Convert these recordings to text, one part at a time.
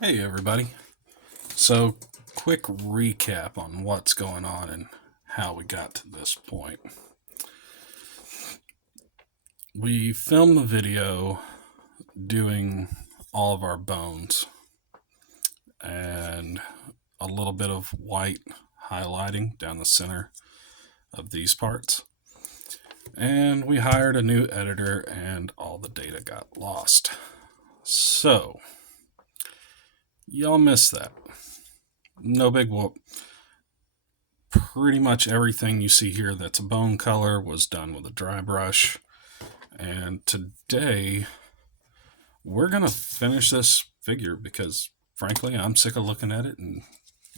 Hey everybody. So, quick recap on what's going on and how we got to this point. We filmed the video doing all of our bones and a little bit of white highlighting down the center of these parts. And we hired a new editor and all the data got lost. So, y'all missed that. No big whoop. Pretty much everything you see here that's a bone color was done with a dry brush. And today we're going to finish this figure because, frankly, I'm sick of looking at it and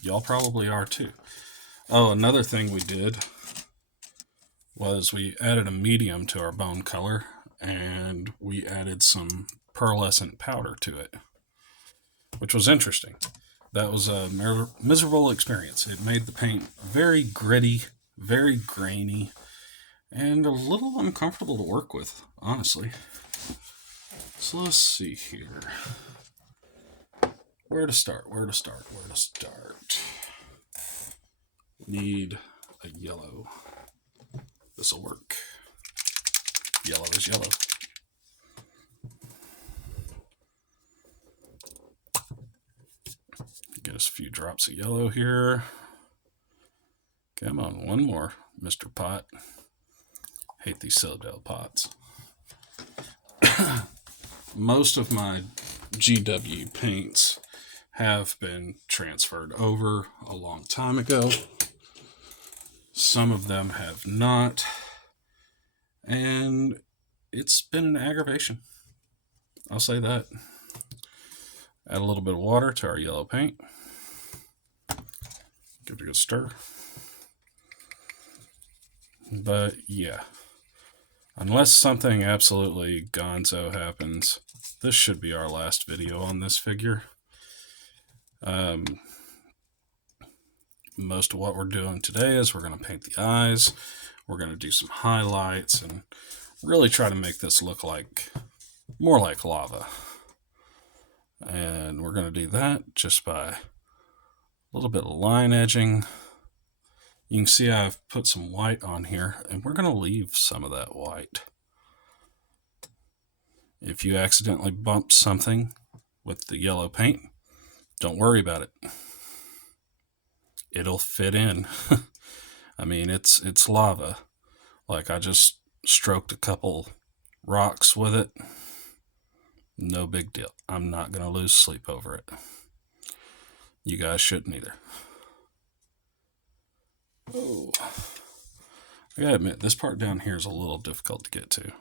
y'all probably are too. Oh, another thing we did was we added a medium to our bone color and we added some pearlescent powder to it, which was interesting. That was a miserable experience. It made the paint very gritty, very grainy, and a little uncomfortable to work with, honestly. So let's see here. Where to start? Need a yellow. This'll work. Yellow is yellow. Get us a few drops of yellow here. Come on, one more, Mr. Pot. Hate these Citadel pots. Most of my GW paints have been transferred over a long time ago. Some of them have not. And it's been an aggravation. I'll say that. Add a little bit of water to our yellow paint. Give it a good stir. But yeah, unless something absolutely gonzo happens, this should be our last video on this figure. Most of what we're doing today is we're going to paint the eyes, we're going to do some highlights, and really try to make this look like more like lava. And we're going to do that just by a little bit of line edging. You can see I've put some white on here, and we're going to leave some of that white. If you accidentally bump something with the yellow paint, don't worry about it. It'll fit in. I mean, it's lava. Like, I just stroked a couple rocks with it. No big deal. I'm not going to lose sleep over it. You guys shouldn't either. Oh, I gotta admit, this part down here is a little difficult to get to.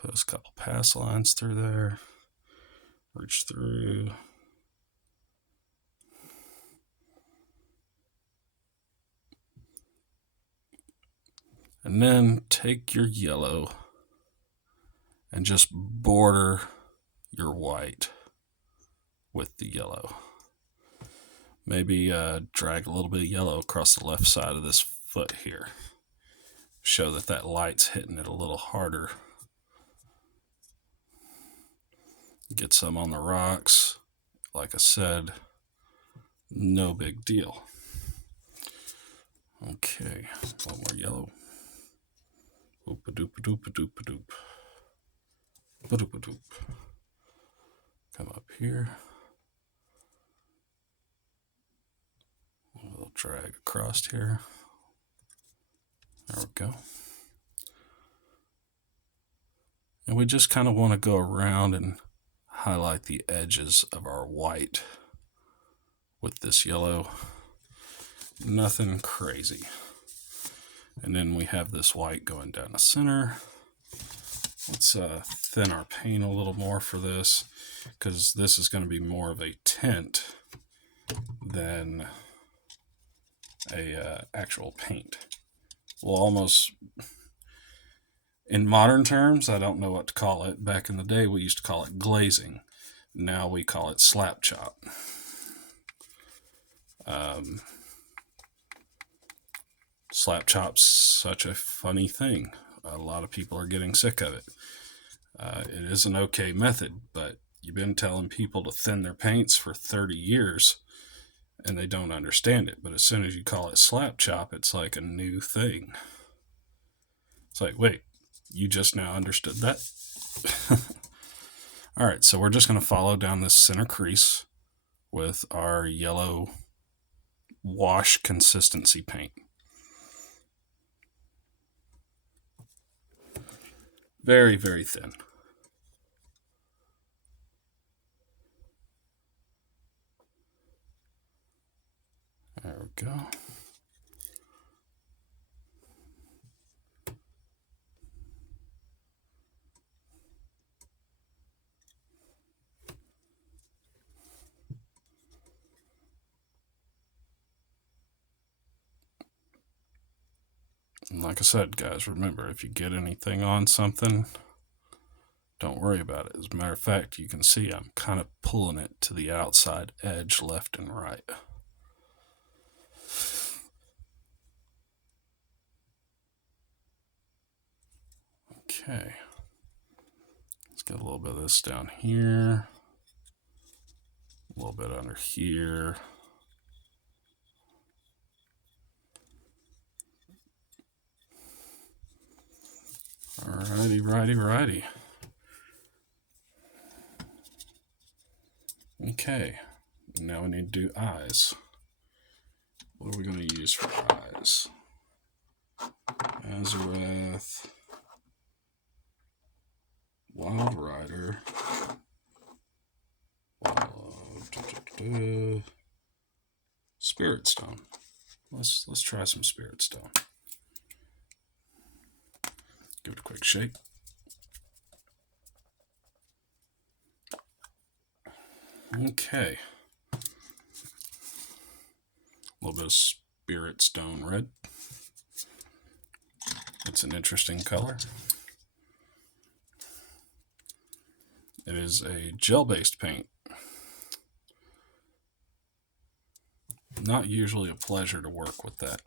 Put a couple pass lines through there. Reach through. And then take your yellow and just border your white with the yellow. Maybe drag a little bit of yellow across the left side of this foot here. Show that light's hitting it a little harder. Get some on the rocks. Like I said, no big deal. Okay, one more yellow. Oop-a-doop-a-doop-a-doop-a-doop. Ba-doop-a-doop. Come up here. A little drag across here. There we go. And we just kind of want to go around and highlight the edges of our white with this yellow. Nothing crazy. And then we have this white going down the center. Let's thin our paint a little more for this, because this is going to be more of a tint than a actual paint. We'll almost, in modern terms, I don't know what to call it. Back in the day, we used to call it glazing. Now we call it slap chop. Slap chop's such a funny thing. A lot of people are getting sick of it. It is an okay method, but you've been telling people to thin their paints for 30 years and they don't understand it. But as soon as you call it slap chop, it's like a new thing. It's like, wait, you just now understood that? All right, so we're just going to follow down this center crease with our yellow wash consistency paint. Very, very thin. There we go. And like I said, guys, remember, if you get anything on something, don't worry about it. As a matter of fact, you can see I'm kind of pulling it to the outside edge left and right. Okay. Let's get a little bit of this down here. A little bit under here. Righty. Okay, now we need to do eyes. What are we going to use for eyes? Azareth, Wild Rider, Spirit Stone. Let's try some Spirit Stone. Give it a quick shake. Okay. A little bit of Spirit Stone red. It's an interesting color. It is a gel-based paint. Not usually a pleasure to work with that.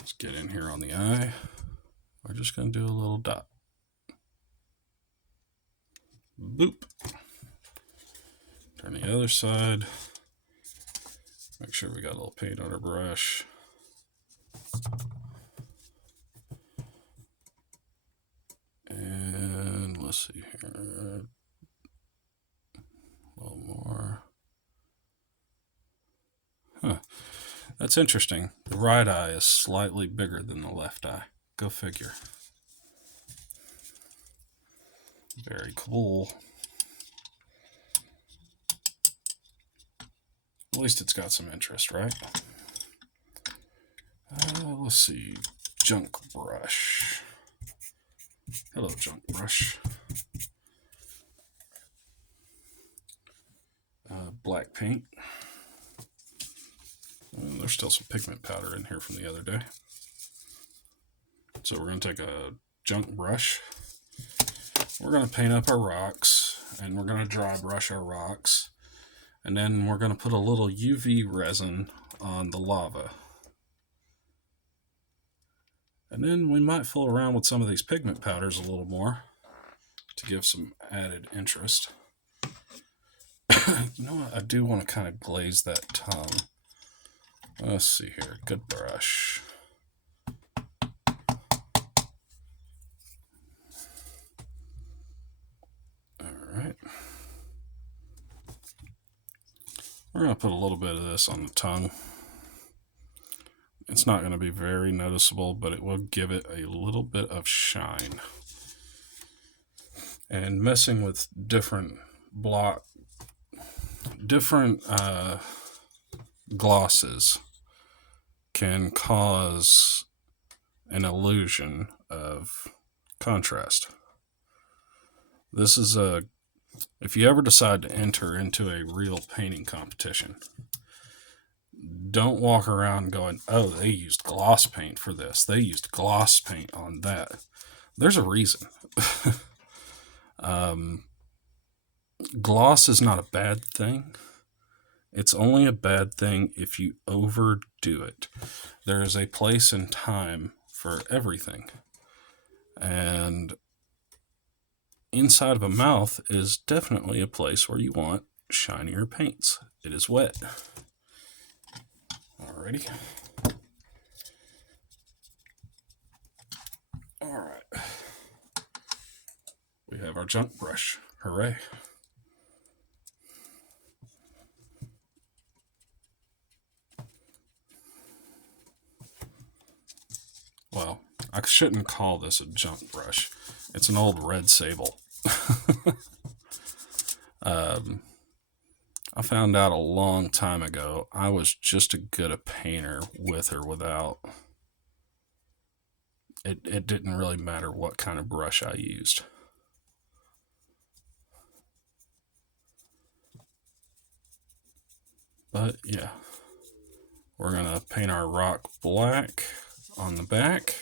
Let's get in here on the eye. We're just going to do a little dot. Boop. Turn the other side. Make sure we got a little paint on our brush. And let's see here. A little more. Huh. That's interesting. The right eye is slightly bigger than the left eye. Go figure. Very cool. At least it's got some interest, right? Let's see. Junk brush. Hello, junk brush. Black paint. There's still some pigment powder in here from the other day. So we're going to take a junk brush. We're going to paint up our rocks, and we're going to dry brush our rocks. And then we're going to put a little UV resin on the lava. And then we might fool around with some of these pigment powders a little more to give some added interest. You know what? I do want to kind of glaze that tongue. Let's see here. Good brush. Alright. We're going to put a little bit of this on the tongue. It's not going to be very noticeable, but it will give it a little bit of shine. And messing with different glosses can cause an illusion of contrast. This is if you ever decide to enter into a real painting competition, don't walk around going, oh, they used gloss paint for this. They used gloss paint on that. There's a reason. Gloss is not a bad thing. It's only a bad thing if you overdo it. There is a place and time for everything. And inside of a mouth is definitely a place where you want shinier paints. It is wet. Alrighty. Alright. We have our junk brush. Hooray. Well, I shouldn't call this a junk brush. It's an old red sable. I found out a long time ago I was just as good a painter with or without. It didn't really matter what kind of brush I used. But yeah, we're going to paint our rock black on the back.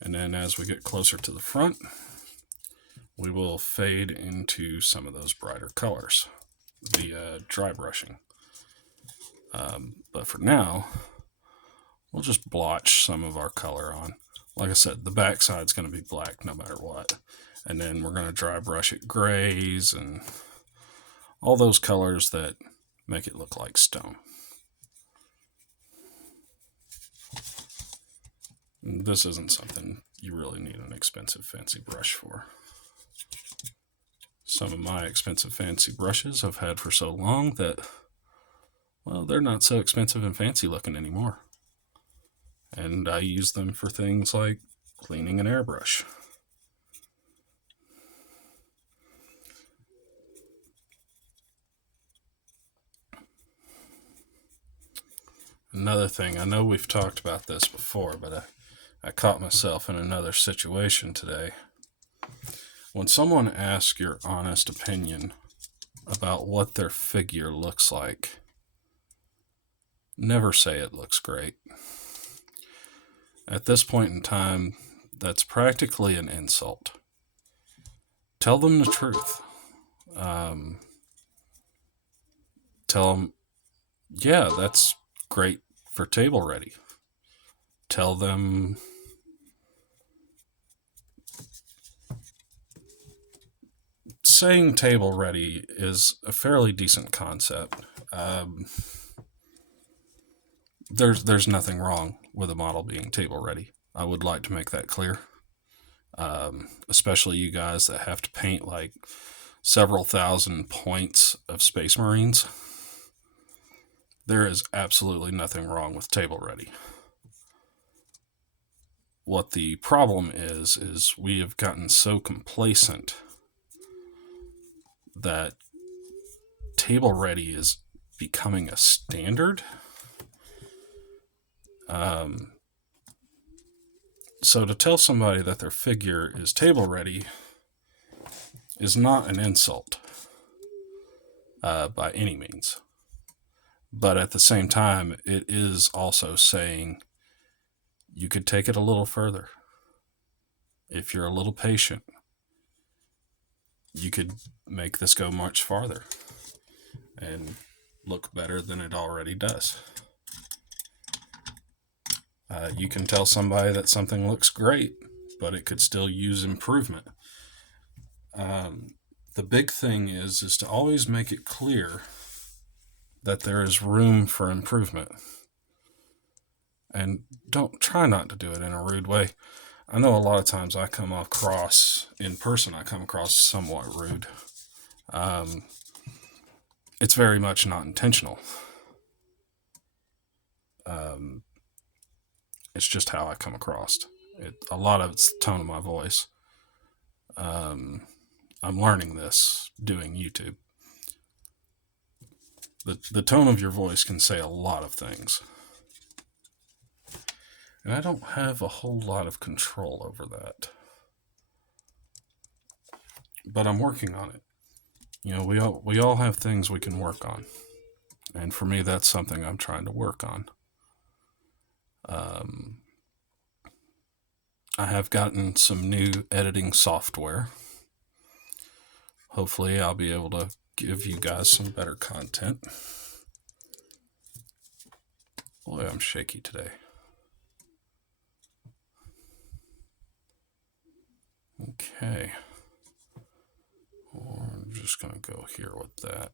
And then as we get closer to the front, we will fade into some of those brighter colors via dry brushing. But for now, we'll just blotch some of our color on. Like I said, the back side's going to be black no matter what. And then we're going to dry brush it grays and all those colors that make it look like stone. This isn't something you really need an expensive fancy brush for. Some of my expensive fancy brushes I've had for so long that, well, they're not so expensive and fancy looking anymore. And I use them for things like cleaning an airbrush. Another thing, I know we've talked about this before, but I caught myself in another situation today. When someone asks your honest opinion about what their figure looks like, never say it looks great. At this point in time, that's practically an insult. Tell them the truth. Tell them, yeah, that's great for table ready. Tell them saying table ready is a fairly decent concept. There's nothing wrong with a model being table ready. I would like to make that clear. Especially you guys that have to paint like several thousand points of Space Marines. There is absolutely nothing wrong with table ready. What the problem is we have gotten so complacent that table ready is becoming a standard. So to tell somebody that their figure is table ready is not an insult by any means. But at the same time, it is also saying you could take it a little further. If you're a little patient, you could make this go much farther and look better than it already does. You can tell somebody that something looks great, but it could still use improvement. The big thing is to always make it clear that there is room for improvement. And try not to do it in a rude way. I know a lot of times I come across, in person, I come across somewhat rude. It's very much not intentional. It's just how I come across. A lot of it's the tone of my voice. I'm learning this doing YouTube. The tone of your voice can say a lot of things. And I don't have a whole lot of control over that. But I'm working on it. You know, we all have things we can work on. And for me, that's something I'm trying to work on. I have gotten some new editing software. Hopefully, I'll be able to give you guys some better content. Boy, I'm shaky today. Okay. just going to go here with that.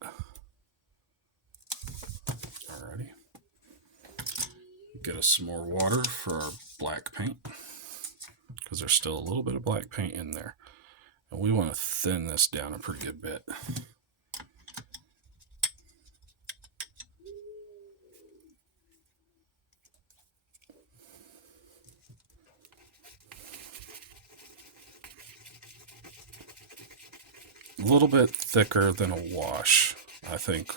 Alrighty. Get us some more water for our black paint, because there's still a little bit of black paint in there. And we want to thin this down a pretty good bit. A little bit thicker than a wash, I think,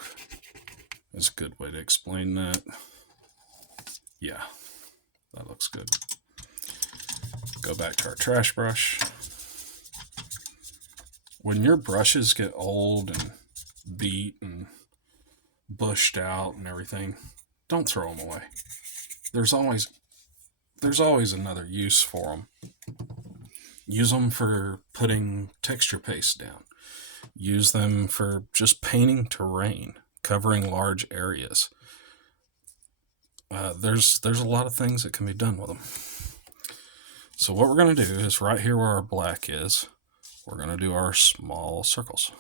is a good way to explain that. Yeah, that looks good. Go back to our trash brush. When your brushes get old and beat and bushed out and everything, don't throw them away. There's always another use for them. Use them for putting texture paste down. Use them for just painting terrain, covering large areas. There's a lot of things that can be done with them. So what we're going to do is right here where our black is, we're going to do our small circles.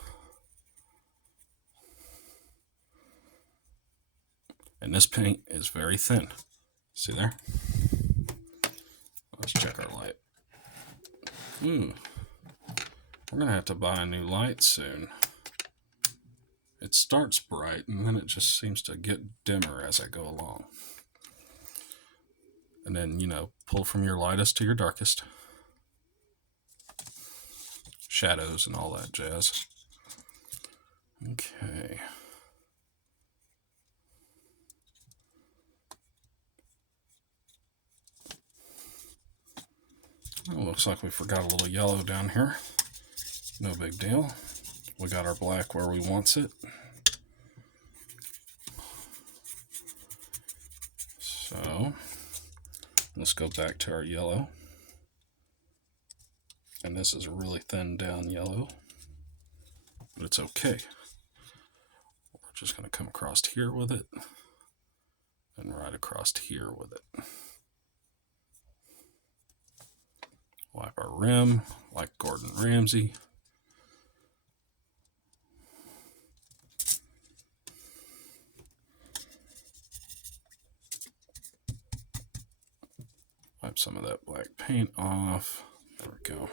And this paint is very thin. See there? Let's check our light. We're going to have to buy a new light soon. It starts bright and then it just seems to get dimmer as I go along. And then, pull from your lightest to your darkest. Shadows and all that jazz. Okay. Well, looks like we forgot a little yellow down here. No big deal. We got our black where we want it. So, let's go back to our yellow. And this is a really thin down yellow, but it's okay. We're just going to come across here with it and right across here with it. Wipe our rim like Gordon Ramsay. Wipe some of that black paint off. There we go.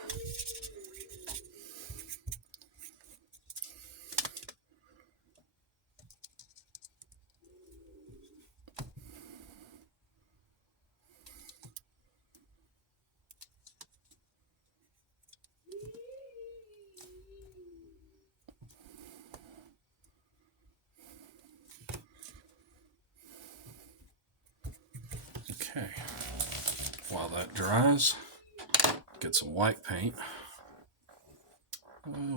Okay. While that dries, get some white paint.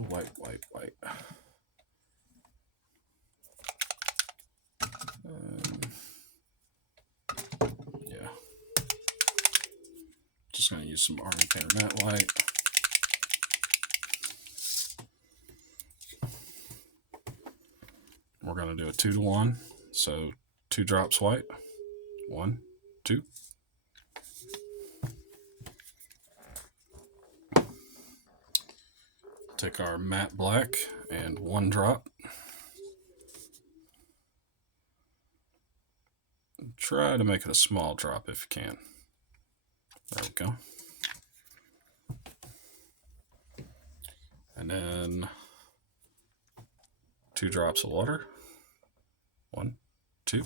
White. Yeah. Just going to use some Army Painter Matte White. We're going to do a 2-to-1. So 2 drops white. 1, 2. Take our matte black and 1 drop. Try to make it a small drop if you can. There we go. And then 2 drops of water. 1, 2.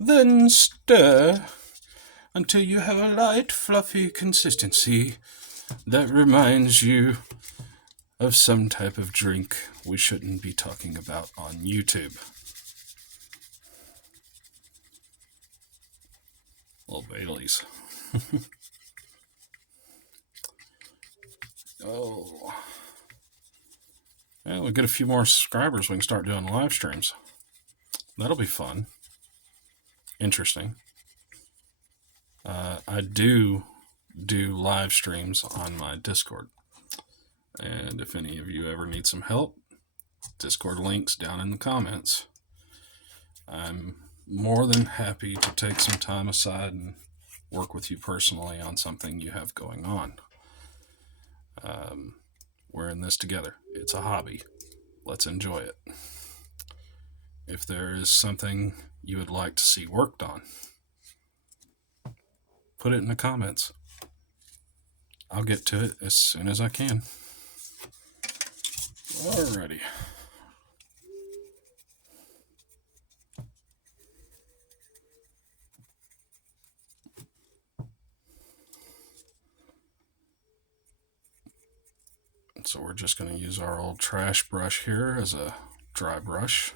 Then stir until you have a light, fluffy consistency that reminds you of some type of drink we shouldn't be talking about on YouTube. Little Baileys. Oh. Well, we'll get a few more subscribers. We can start doing live streams. That'll be fun. Interesting. I do live streams on my Discord. And if any of you ever need some help, Discord links down in the comments. I'm more than happy to take some time aside and work with you personally on something you have going on. We're in this together. It's a hobby. Let's enjoy it. If there is something you would like to see worked on, put it in the comments. I'll get to it as soon as I can. Alrighty. So we're just going to use our old trash brush here as a dry brush.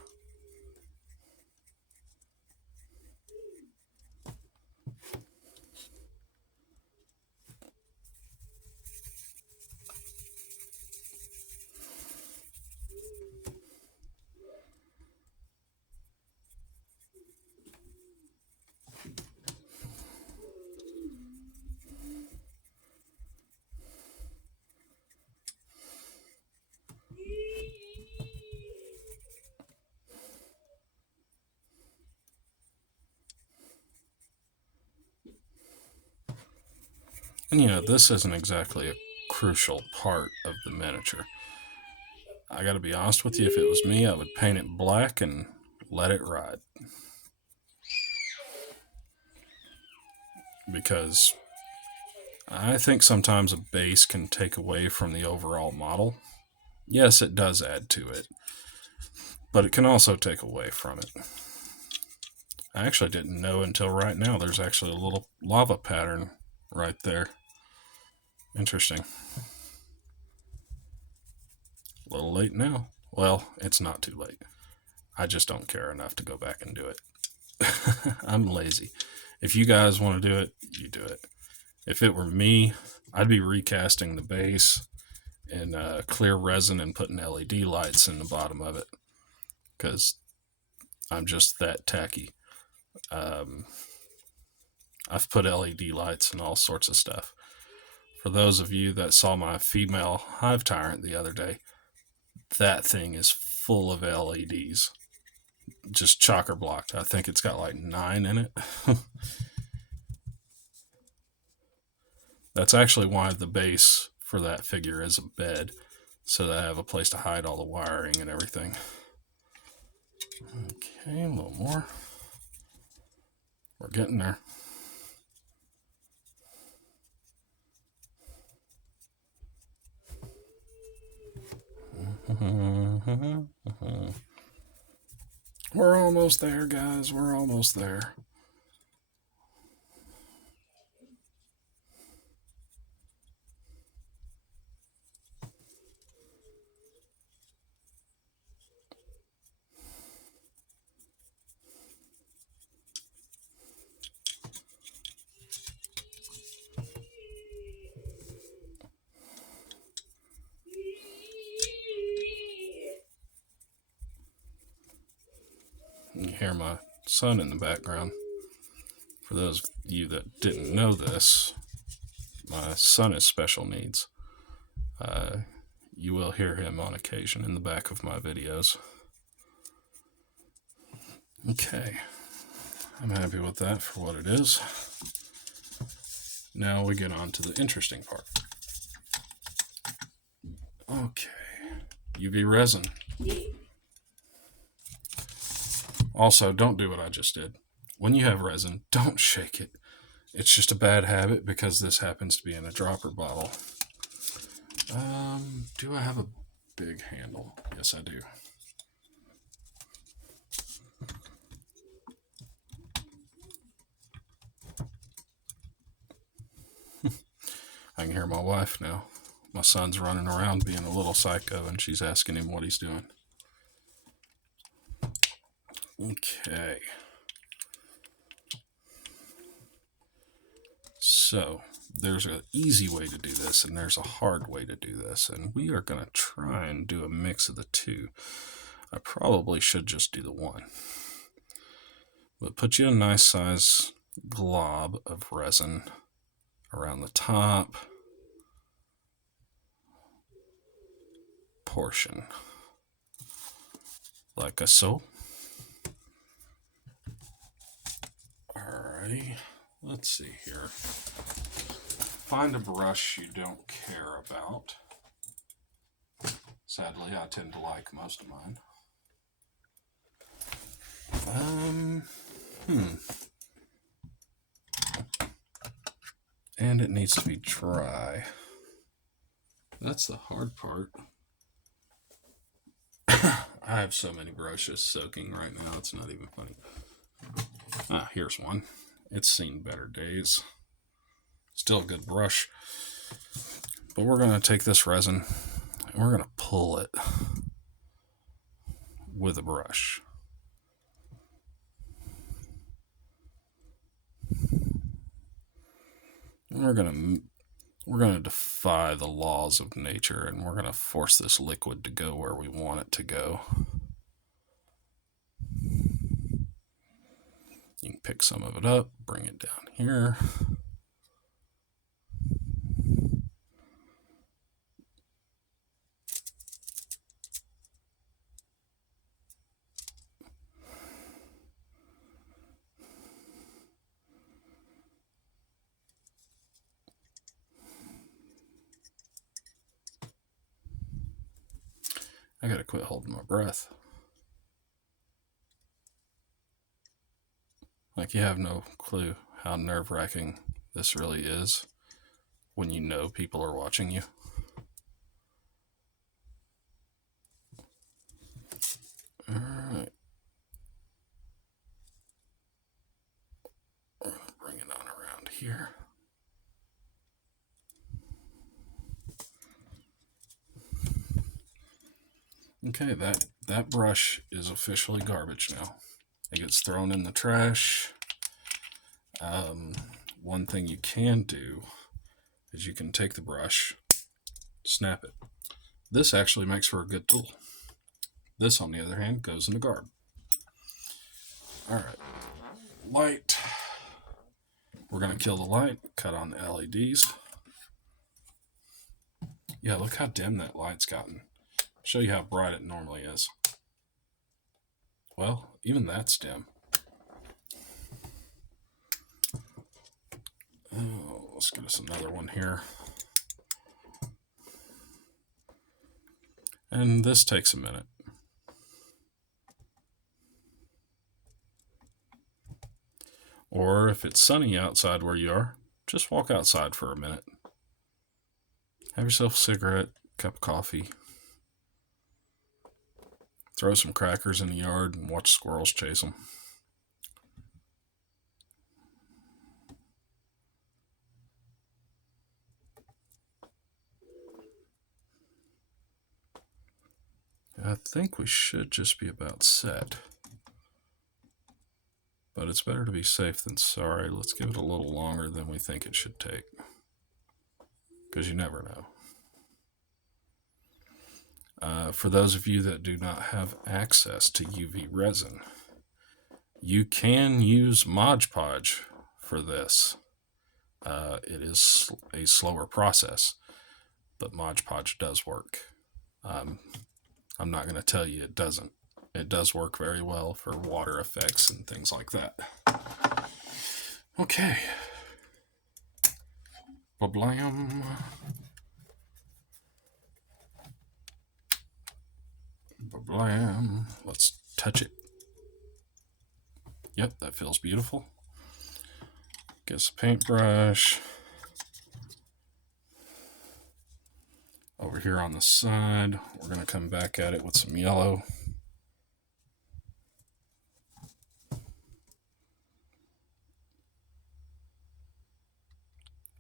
And you know, this isn't exactly a crucial part of the miniature. I gotta be honest with you, if it was me, I would paint it black and let it ride. Because I think sometimes a base can take away from the overall model. Yes, it does add to it, but it can also take away from it. I actually didn't know until right now there's actually a little lava pattern right there. Interesting. A little late now. Well, it's not too late. I just don't care enough to go back and do it. I'm lazy. If you guys want to do it, you do it. If it were me, I'd be recasting the base in clear resin and putting LED lights in the bottom of it, because I'm just that tacky. I've put LED lights in all sorts of stuff. For those of you that saw my female hive tyrant the other day, that thing is full of LEDs. Just chocker blocked. I think it's got like 9 in it. That's actually why the base for that figure is a bed, so that I have a place to hide all the wiring and everything. Okay, a little more. We're getting there. We're almost there, guys. We're almost there. You hear my son in the background. For those of you that didn't know this, my son is special needs. You will hear him on occasion in the back of my videos. Okay, I'm happy with that for what it is. Now we get on to the interesting part. Okay, UV resin. Also, don't do what I just did. When you have resin, don't shake it. It's just a bad habit because this happens to be in a dropper bottle. Do I have a big handle? Yes, I do. I can hear my wife now. My son's running around being a little psycho, and she's asking him what he's doing. Okay. So, there's an easy way to do this, and there's a hard way to do this, and we are going to try and do a mix of the two. I probably should just do the one. But put you a nice size glob of resin around the top portion, like so. Alrighty, let's see here. find a brush you don't care about. Sadly, I tend to like most of mine. And it needs to be dry. That's the hard part. I have so many brushes soaking right now, it's not even funny. Ah, here's one. It's seen better days. Still a good brush. But we're going to take this resin and we're going to pull it with a brush. And we're going to defy the laws of nature, and we're going to force this liquid to go where we want it to go. You can pick some of it up, bring it down here. I gotta quit holding my breath. Like, you have no clue how nerve-wracking this really is when you know people are watching you. Alright. We're gonna bring it on around here. Okay, that brush is officially garbage now. It gets thrown in the trash. One thing you can do is you can take the brush, snap it. This actually makes for a good tool. This, on the other hand, goes in the garb. Alright, light. We're going to kill the light, cut on the LEDs. Yeah, look how dim that light's gotten. Show you how bright it normally is. Well, even that's dim. Oh, let's get us another one here. And this takes a minute. Or if it's sunny outside where you are, just walk outside for a minute. Have yourself a cigarette, cup of coffee. Throw some crackers in the yard and watch squirrels chase them. I think we should just be about set. But it's better to be safe than sorry. Let's give it a little longer than we think it should take. Because you never know. For those of you that do not have access to UV resin, you can use Mod Podge for this. It is a slower process, but Mod Podge does work. I'm not going to tell you it doesn't. It does work very well for water effects and things like that. Okay. Ba-blam. Ba-blam. Let's touch it. Yep, that feels beautiful. Get us a paintbrush. Over here on the side, we're going to come back at it with some yellow.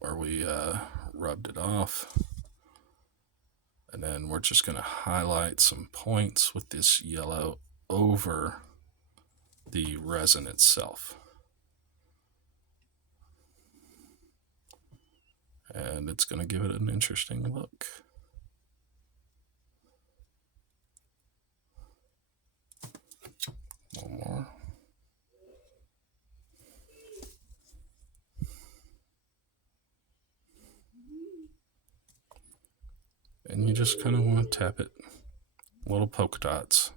Where we rubbed it off. And then we're just going to highlight some points with this yellow over the resin itself. And it's going to give it an interesting look. One more. And you just kind of want to tap it. Little polka dots.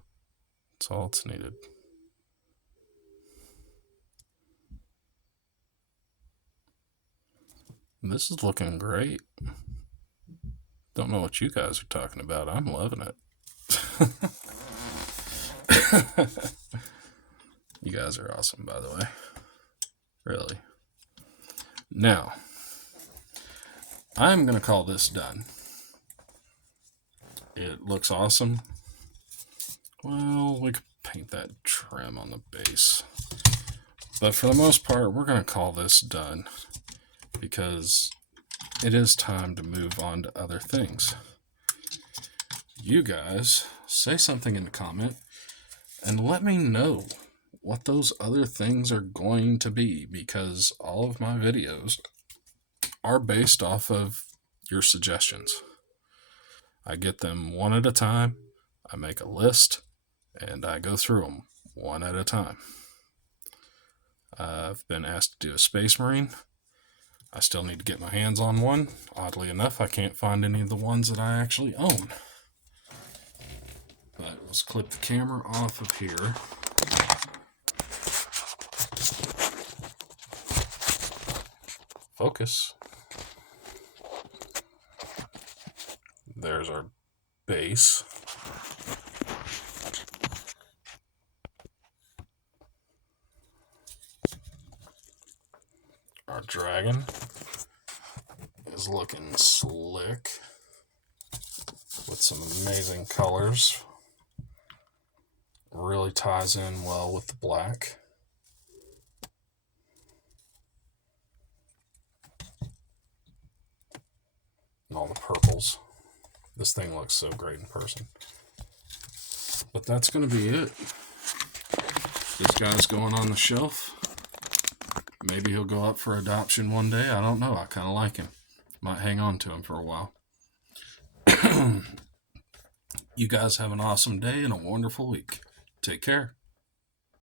That's all it's needed. This is looking great. Don't know what you guys are talking about. I'm loving it. You guys are awesome, by the way. Really. Now, I'm going to call this done. It looks awesome. Well, we could paint that trim on the base. But for the most part, we're going to call this done because it is time to move on to other things. You guys, say something in the comment and let me know what those other things are going to be, because all of my videos are based off of your suggestions. I get them one at a time, I make a list, and I go through them one at a time. I've been asked to do a Space Marine. I still need to get my hands on one. Oddly enough, I can't find any of the ones that I actually own. But let's clip the camera off of here. Focus. There's our base. Our dragon is looking slick with some amazing colors. Really ties in well with the black. And all the purples. This thing looks so great in person. But that's going to be it. This guy's going on the shelf. Maybe he'll go up for adoption one day. I don't know. I kind of like him. Might hang on to him for a while. You guys have an awesome day and a wonderful week. Take care.